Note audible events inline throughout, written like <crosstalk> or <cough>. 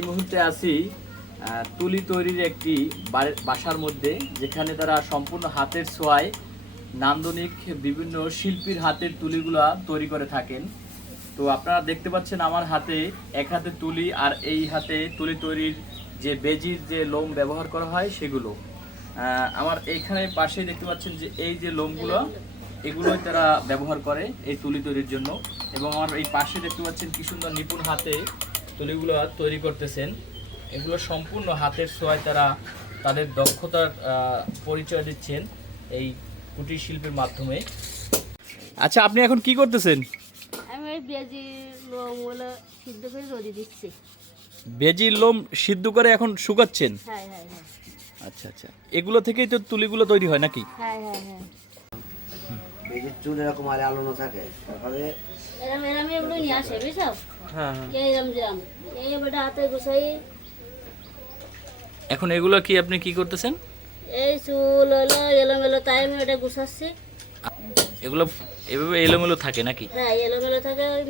এই মুহূর্তে আছি তুলি তৈরির একটি বাসার মধ্যে, যেখানে তারা সম্পূর্ণ হাতের ছোঁয়ায় নান্দনিক বিভিন্ন শিল্পীর হাতের তুলিগুলা তৈরি করে থাকেন। তো আপনারা দেখতে পাচ্ছেন আমার হাতে এক হাতে তুলি আর এই হাতে তুলি তৈরির যে বেজির যে লোম ব্যবহার করা হয় সেগুলো। আমার এইখানে পাশেই দেখতে পাচ্ছেন যে এই যে লোমগুলো, এগুলোই তারা ব্যবহার করে এই তুলি তৈরির জন্য। এবং আমার এই পাশে দেখতে পাচ্ছেন কি সুন্দর নিপুণ হাতে তুলিগুলো তৈরি করতেছেন। এগুলো সম্পূর্ণ হাতের ছোঁয়ায় তারা তাদের দক্ষতার পরিচয় দিচ্ছেন এই কুটির শিল্পের মাধ্যমে। আচ্ছা আপনি এখন কি করতেছেন? আমি ওই পেঁয়াজি লোমগুলো সিদ্ধ করে রোদি দিচ্ছি। বেজির লোম সিদ্ধ করে এখন শুকাচ্ছেন? হ্যাঁ হ্যাঁ হ্যাঁ। আচ্ছা আচ্ছা। এগুলো থেকেই তো তুলিগুলো তৈরি হয় নাকি? হ্যাঁ হ্যাঁ হ্যাঁ। এই যে চুল এরকম আলোনো থাকে। তারপরে এরম এরম এগুলো নিয়ে আসে বুঝছ? হ্যাঁ হ্যাঁ। এইরম যেরম। এই বেটা হাতে গুছাই। এখন এগুলো কি আপনি কি করতেছেন? এই চুল হলো এলোমেলো তাই আমি ওটা গুছাচ্ছি। এগুলো এভাবে এলোমেলো থাকে নাকি? হ্যাঁ এলোমেলো থাকে ওই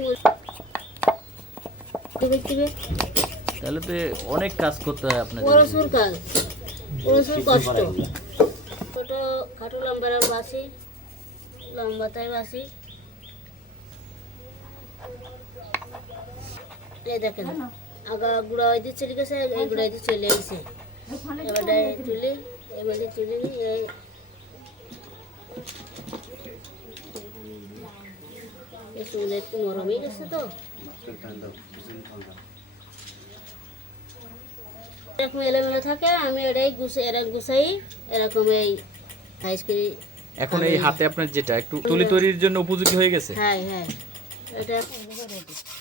তাহলে তো অনেক কাজ করতে হয় আপনাদের প্রচুর কাজ। প্রচুর কষ্ট। ছোট খাটো লম্বা বাসি লম্বাটাই বাসি। এই দেখেন আগা গুঁড়া হইতে চলে গেছে এই গুঁড়া হইতে চলে গেছে এবার তুলি এবারে তুলি এই চুল একটু নরম হয়ে গেছে তো। এরকম এলোমেলো থাকে আমি এটাই গুছে এরা গুছাই এরকম এই সাইজ করি এখন এই হাতে আপনার যেটা একটু তুলি তৈরির জন্য উপযোগী হয়ে গেছে? হ্যাঁ হ্যাঁ। এটা <laughs>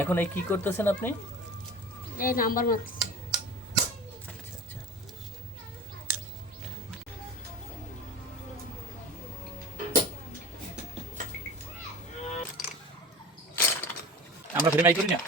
এখন এই কি করতেছেন আপনি এই নাম্বার মারছি। আমরা ফিল্মাই করি না।